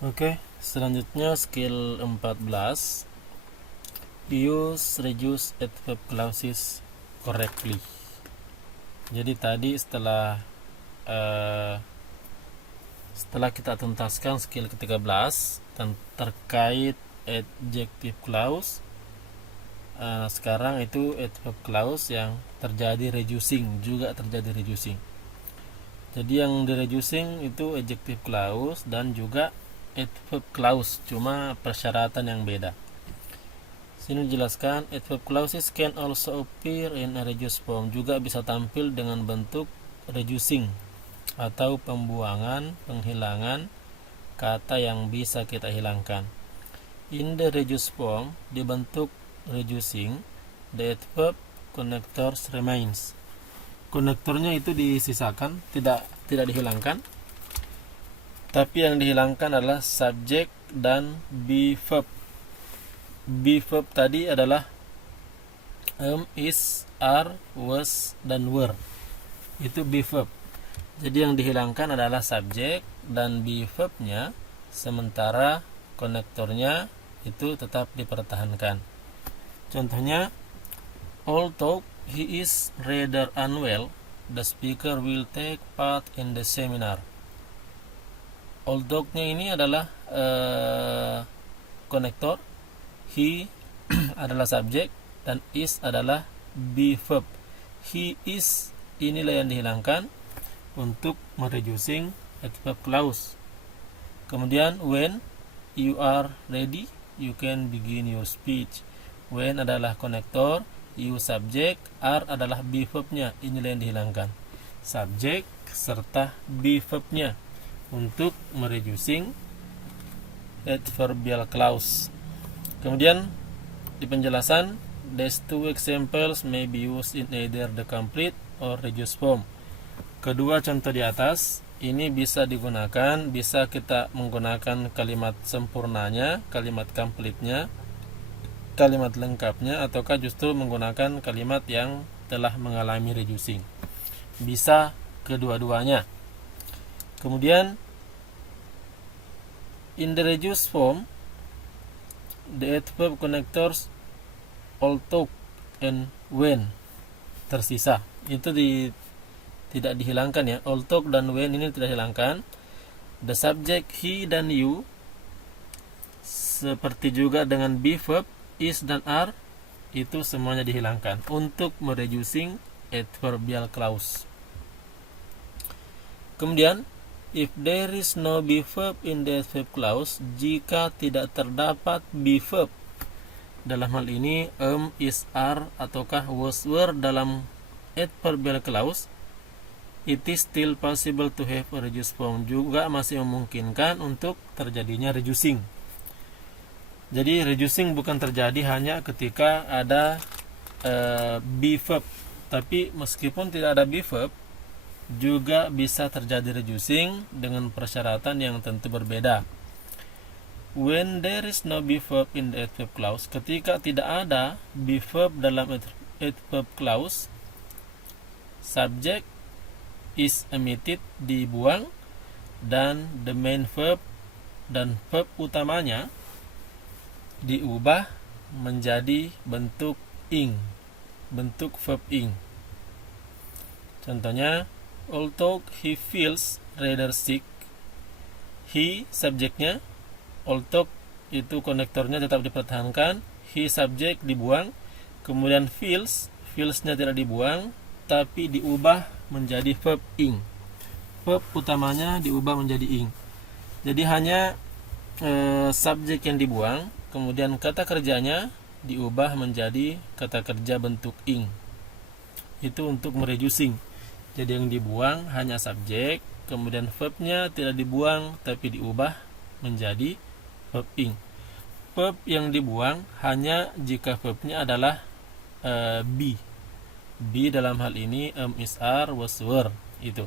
Oke, selanjutnya skill 14. Use reduce adverb clauses correctly. Jadi tadi setelah kita tuntaskan skill ke-13 terkait adjective clause, sekarang itu adverb clause yang terjadi reducing, juga terjadi reducing. Jadi yang di reducing itu adjective clause dan juga adverb clause, cuma persyaratan yang beda. Sini dijelaskan, adverb clauses can also appear in a reduced form, juga bisa tampil dengan bentuk reducing atau pembuangan, penghilangan kata yang bisa kita hilangkan. In the reduced form, di bentuk reducing, the adverb connectors remains. Konektornya itu disisakan, tidak dihilangkan. Tapi yang dihilangkan adalah subject dan be verb. Be verb tadi adalah is, are, was, dan were. Itu be verb. Jadi yang dihilangkan adalah subject dan be verbnya, sementara konektornya itu tetap dipertahankan. Contohnya, although he is rather unwell, the speaker will take part in the seminar. Although-nya ini adalah konektor, he adalah subjek, dan is adalah be verb. He is inilah yang dihilangkan untuk mereducing adverb clause. Kemudian when you are ready, you can begin your speech. When adalah konektor, you subject, are adalah be verbnya, inilah yang dihilangkan. Subject serta be verbnya untuk mereducing adverbial clause. Kemudian di penjelasan, these two examples may be used in either the complete or reduced form. Kedua contoh di atas ini bisa digunakan, bisa kita menggunakan kalimat sempurnanya, kalimat completenya, kalimat lengkapnya, ataukah justru menggunakan kalimat yang telah mengalami reducing. Bisa kedua-duanya. Kemudian in the reduced form, the adverb connectors although and when tersisa. Itu tidak dihilangkan ya. Although dan when ini tidak dihilangkan. The subject he dan you, seperti juga dengan be verb is dan are, itu semuanya dihilangkan untuk mereducing adverbial clause. Kemudian if there is no be verb in the adverb clause, jika tidak terdapat be verb dalam hal ini is, are, ataukah was, were dalam adverbial clause, it is still possible to have a reduced form, juga masih memungkinkan untuk terjadinya reducing. Jadi reducing bukan terjadi hanya ketika ada be verb, tapi meskipun tidak ada be verb juga bisa terjadi reducing dengan persyaratan yang tentu berbeda. When there is no be verb in the adverb clause, ketika tidak ada be verb dalam adverb clause, subject is omitted, dibuang, dan the main verb dan verb utamanya diubah menjadi bentuk ing, bentuk verb ing. Contohnya, although he feels rather sick, he subjeknya, although itu konektornya tetap dipertahankan, he subjek dibuang, kemudian feelsnya tidak dibuang tapi diubah menjadi verb ing. Verb utamanya diubah menjadi ing. Jadi hanya subjek yang dibuang, kemudian kata kerjanya diubah menjadi kata kerja bentuk ing. Itu untuk mereducing. Jadi yang dibuang hanya subjek, kemudian verbnya tidak dibuang tapi diubah menjadi verb ing. Verb yang dibuang hanya jika verbnya adalah be. Be dalam hal ini is, are, was, were. Itu.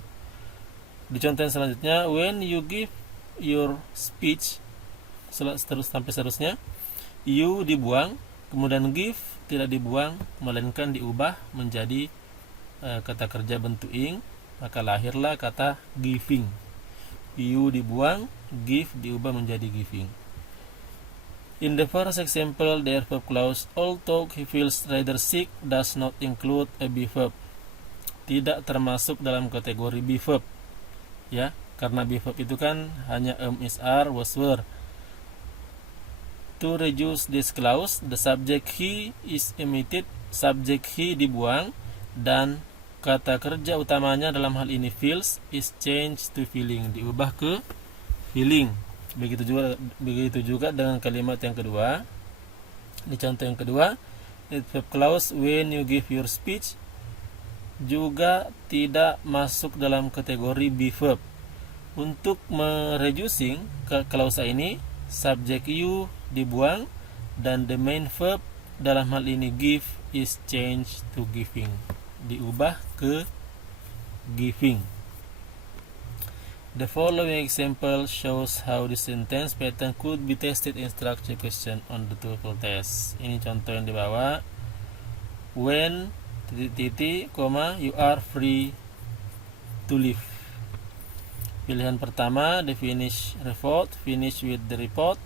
Di contoh yang selanjutnya, when you give your speech, sampai seterusnya, you dibuang, kemudian give tidak dibuang melainkan diubah menjadi kata kerja bentuk ing, maka lahirlah kata giving. You dibuang, give diubah menjadi giving. In the first example, the verb clause although he feels rather sick does not include a be verb. Tidak termasuk dalam kategori be verb. Ya, karena be verb itu kan hanya is, are, was, were. To reduce this clause, the subject he is omitted, subjek he dibuang, dan kata kerja utamanya dalam hal ini feels is changed to feeling, diubah ke feeling. Begitu juga dengan kalimat yang kedua. Di contoh yang kedua, the verb clause when you give your speech juga tidak masuk dalam kategori be verb. Untuk mereducing ke klausa ini, subjek you dibuang dan the main verb dalam hal ini give is changed to giving, diubah ke giving. The following example shows how the sentence pattern could be tested in structure question on the TOEFL test. Ini contoh yang di bawah. When you are free to leave. Pilihan pertama, the finish report, finish with the report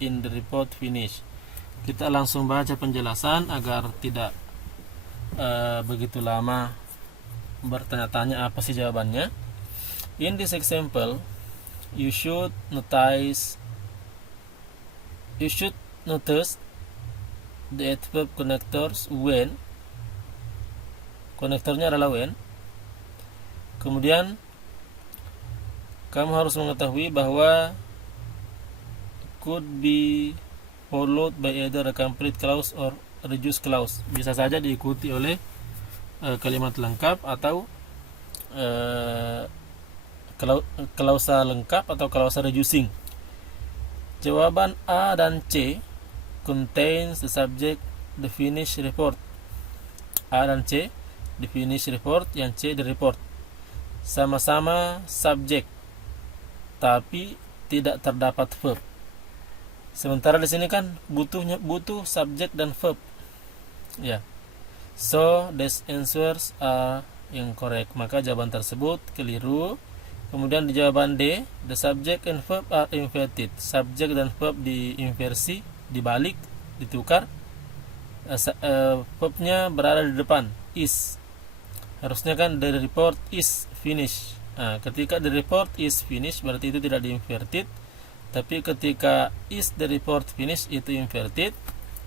in the report finish. Kita langsung baca penjelasan agar tidak begitu lama bertanya-tanya apa sih jawabannya. In this example, you should notice the adverb connectors when. Konektornya adalah when. Kemudian kamu harus mengetahui bahwa could be followed by either a complete clause or reduced clause. Bisa saja diikuti oleh kalimat lengkap atau klausa lengkap atau klausa reducing. Jawaban A dan C contains the subject, the finished report. A dan C, the finished report, yang C, the report. Sama-sama subjek, tapi tidak terdapat verb. Sementara di sini kan butuh subjek dan verb. Ya. So these answers are incorrect. Maka jawaban tersebut keliru. Kemudian di jawaban D, the subject and verb are inverted. Subjek dan verb diinversi, dibalik, ditukar. Verbnya berada di depan, is. Harusnya kan the report is finished. Nah, ketika the report is finished berarti itu tidak diinverted. Tapi ketika is the report finished itu inverted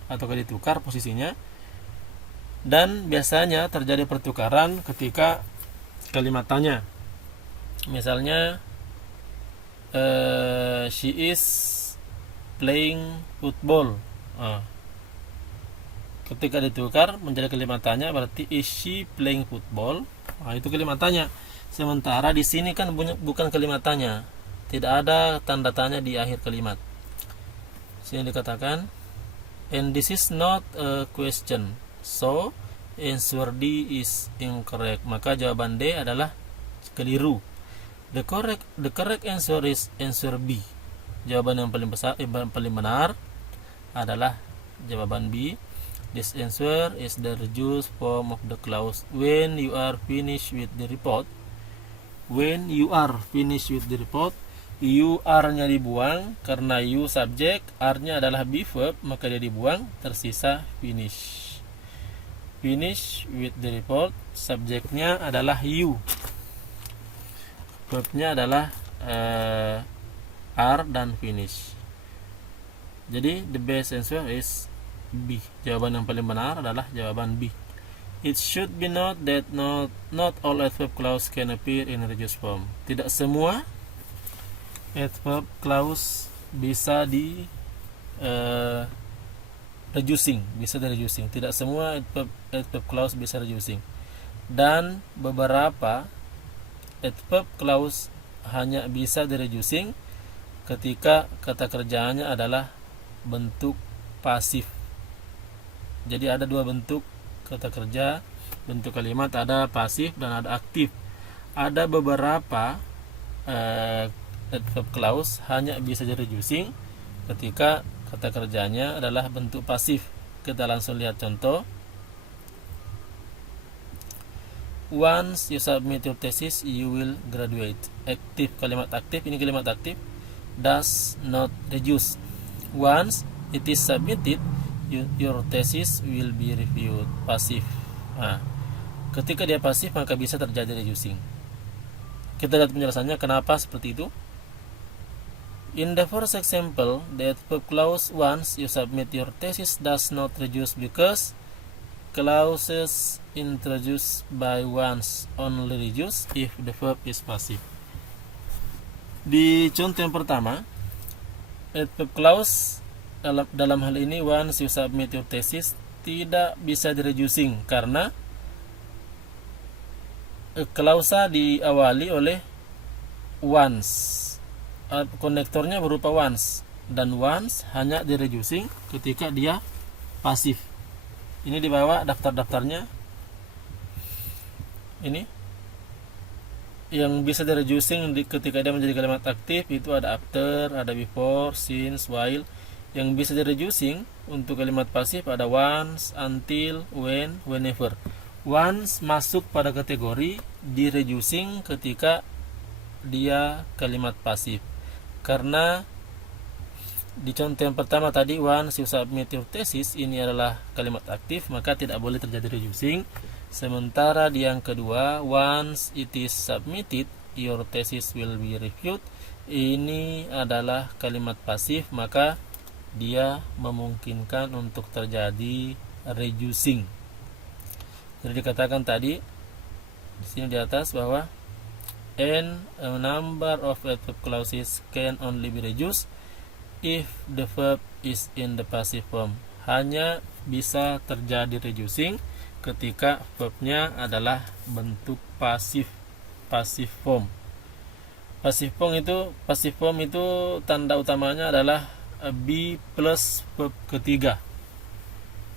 atau ditukar posisinya. Dan biasanya terjadi pertukaran ketika kalimat tanya. Misalnya she is playing football. Ketika ditukar menjadi kalimat tanya berarti is she playing football. Itu kalimat tanya. Sementara di sini kan bukan kalimat tanya. Tidak ada tanda tanya di akhir kalimat. Sini dikatakan and this is not a question. So answer D is incorrect. Maka jawaban D adalah keliru. The correct answer is answer B. Jawaban yang paling benar adalah jawaban B. This answer is the reduced form of the clause when you are finished with the report. When you are finished with the report, you are-nya dibuang karena you subjek, are-nya adalah be verb, maka dia dibuang, tersisa finish. Finish with the report, subjeknya adalah you. Verbnya adalah are dan finish. Jadi the best answer is B. Jawaban yang paling benar adalah jawaban B. It should be noted that not all adverb clause can appear in reduced form. Tidak semua adverb clause bisa di reducing, Tidak semua adverb clause bisa reducing. Dan beberapa adverb clause hanya bisa di reducing ketika kata kerjaannya adalah bentuk pasif. Jadi ada dua bentuk kata kerja, bentuk kalimat, ada pasif dan ada aktif. Ada beberapa adverb clause hanya bisa di reducing ketika kata kerjanya adalah bentuk pasif. Kita langsung lihat contoh. once you submit your thesis you will graduate. Aktif, kalimat aktif, ini kalimat aktif, does not reduce. Once it is submitted your thesis will be reviewed. Pasif. Nah, ketika dia pasif maka bisa terjadi reducing. Kita lihat penjelasannya kenapa seperti itu. In the first example, the adverb clause once you submit your thesis does not reduce because clauses introduced by once only reduce if the verb is passive. Di contoh yang pertama, adverb clause dalam hal ini once you submit your thesis tidak bisa di-reducing karena klausa diawali oleh once. Konektornya berupa once, dan once hanya di-reducing ketika dia pasif. Ini di bawah daftar-daftarnya. Ini yang bisa di-reducing ketika dia menjadi kalimat aktif itu ada after, ada before, since, while. Yang bisa di-reducing untuk kalimat pasif ada once, until, when, whenever. Once masuk pada kategori di-reducing ketika dia kalimat pasif. Karena di contoh yang pertama tadi once you submit your thesis ini adalah kalimat aktif, maka tidak boleh terjadi reducing. Sementara di yang kedua once it is submitted your thesis will be reviewed, ini adalah kalimat pasif, maka dia memungkinkan untuk terjadi reducing. Jadi dikatakan tadi di sini di atas bahwa and a number of adverb clauses can only be reduced if the verb is in the passive form. Hanya bisa terjadi reducing ketika verbnya adalah bentuk pasif, passive form. Passive form itu tanda utamanya adalah be plus verb ketiga.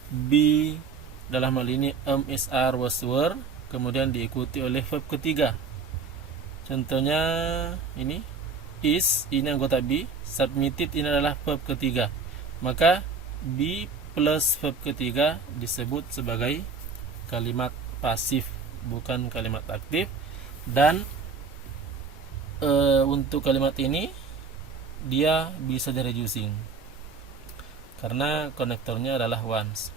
Be dalam hal ini is, are, was, were, kemudian diikuti oleh verb ketiga. Contohnya ini is, ini anggota be, submitted ini adalah verb ketiga. Maka be plus verb ketiga disebut sebagai kalimat pasif, bukan kalimat aktif. Dan untuk kalimat ini dia bisa di-reducing karena konektornya adalah once.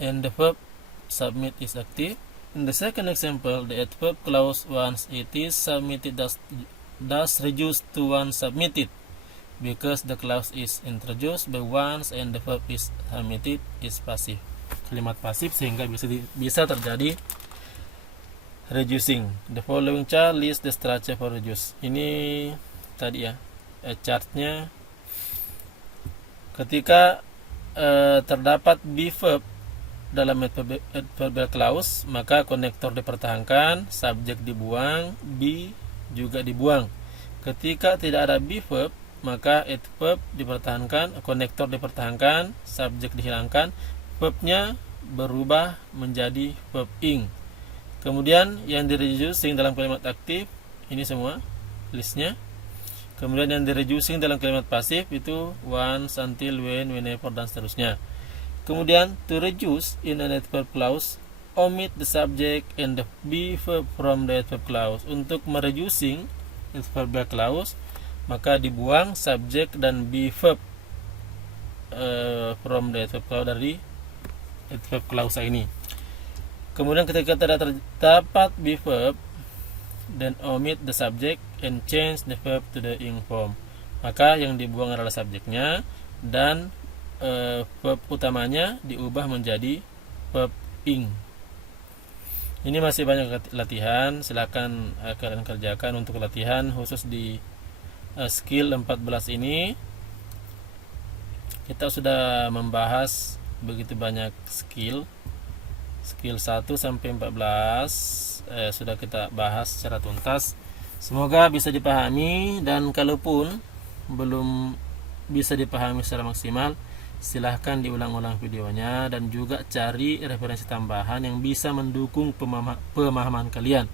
And the verb submit is active. In the second example, the adverb clause once it is submitted does reduce to once submitted because the clause is introduced by once and the verb is submitted is passive. Kalimat pasif sehingga bisa terjadi reducing. The following chart lists the structure for reduce. Ini tadi ya chartnya. Ketika terdapat be verb dalam adverbial clause, maka konektor dipertahankan, subjek dibuang, be juga dibuang. Ketika tidak ada be verb, maka adverb dipertahankan, konektor dipertahankan, subjek dihilangkan, verbnya berubah menjadi verb ing. Kemudian yang di-reducing dalam kalimat aktif, ini semua listnya. Kemudian yang di-reducing dalam kalimat pasif itu once, until, when, whenever, dan seterusnya. Kemudian to reduce in an adverb clause, omit the subject and the be verb from the adverb clause. Untuk mereducing adverbial clause, maka dibuang subjek dan be verb from the adverb clause dari adverb clause ini. Kemudian ketika tidak terdapat be verb, then omit the subject and change the verb to the ing form. Maka yang dibuang adalah subjeknya dan verb utamanya diubah menjadi verb ing. Ini masih banyak latihan, silakan kalian kerjakan untuk latihan khusus di skill 14 ini. Kita sudah membahas begitu banyak skill 1 sampai 14 sudah kita bahas secara tuntas. Semoga bisa dipahami, dan kalaupun belum bisa dipahami secara maksimal, silahkan diulang-ulang videonya dan juga cari referensi tambahan yang bisa mendukung pemahaman kalian.